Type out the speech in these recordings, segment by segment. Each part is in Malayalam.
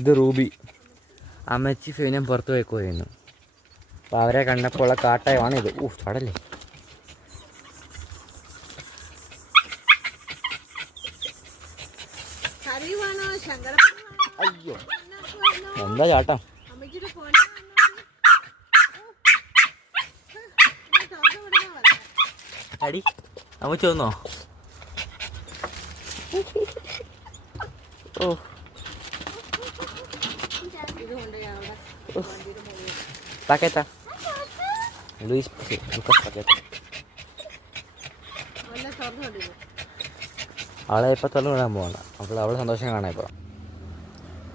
ഇത് റൂബി. അമ്മച്ചി ഫിനും പുറത്ത് പോയിക്കോയിരുന്നു. അപ്പോൾ അവരെ കണ്ടപ്പോൾ ഉള്ള കാട്ടയമാണ് ഇത്. ചടല്ലേ. അയ്യോ എന്താ ചാട്ടം. അടി അമ്മച്ചി വന്നോ? Paqueta. Luis, sí, Lucas paqueta. അവളെ ഇപ്പൊ തന്നെ വിടാൻ പോകണ്ട. അപ്പോൾ അവളെ സന്തോഷം കാണാൻ ഇപ്പൊ.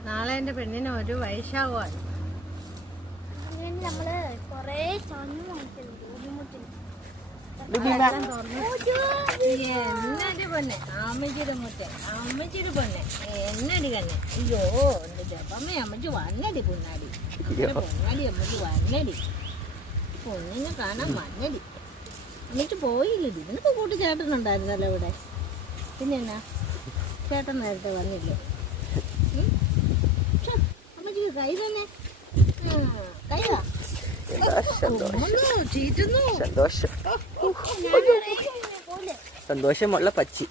നാളെ എൻ്റെ പെണ്ണിന് ഒരു വയസ്സാവുകയാണ്. എന്നടി പൊന്നെ അമ്മച്ചിയുടെ മുട്ടെ, അമ്മച്ചിയുടെ പൊന്നെ എന്നടി കന്നെ. അയ്യോ എന്റെ ജപ്പമ്മ അമ്മച്ചി വന്നടി പൊന്നാടി, പൊന്നാടി അമ്മച്ചി വന്നടി, പൊന്നിനെ കാണാൻ വന്നടി. അമ്മച്ചി പോയില്ലടി. നിനക്ക് കൂട്ടി ചേട്ടനുണ്ടായിരുന്നല്ലോ ഇവിടെ. പിന്നെ എന്നാ ചേട്ടൻ നേരത്തെ വന്നില്ലേ? അമ്മച്ചിക്ക് കൈ തന്നെ കൈതാ സന്തോഷമുള്ള പച്ചി.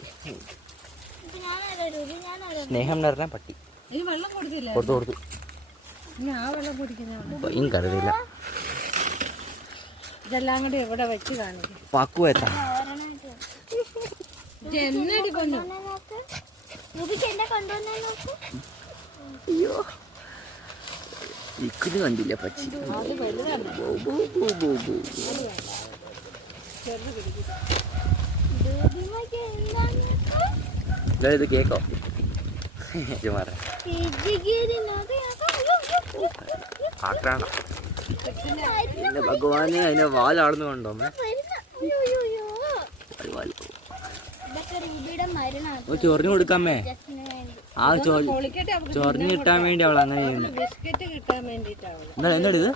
സ്നേഹം നിറഞ്ഞ പട്ടി. കൊടുത്തു കറിയില്ല. ഇതെല്ലാം കൂടി എവിടെ വെച്ച് കാണിക്കും. പാക്കുവെത്താ എന്നടി കൊണ്ടു. അയ്യോ ഇക്കുന്ന് കണ്ടില്ല പച്ചി. ഇത് കേക്കോ ആക്രാണ്. എന്റെ ഭഗവാനെ അതിന്റെ വാലാടുന്നു കണ്ടോ? ചൊറിഞ്ഞു കൊടുക്കാമേ. ആ ചൊറിഞ്ഞു കിട്ടാൻ വേണ്ടി അവൾ അങ്ങനെ ചെയ്യുന്നു. എന്താ ഇത്?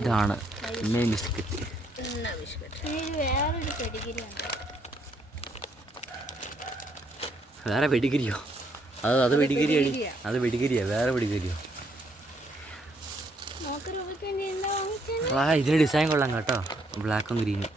ഇതാണ് ബിസ്ക്കറ്റ്. വേറെ വെടികരിയോ? അത് വെടികരി അടി. അത് വെടികരിയാ. വേറെ വെടികരിയോ? ഇതിന് ഡിസൈൻ കൊള്ളാം കേട്ടോ. ബ്ലാക്കും ഗ്രീനും.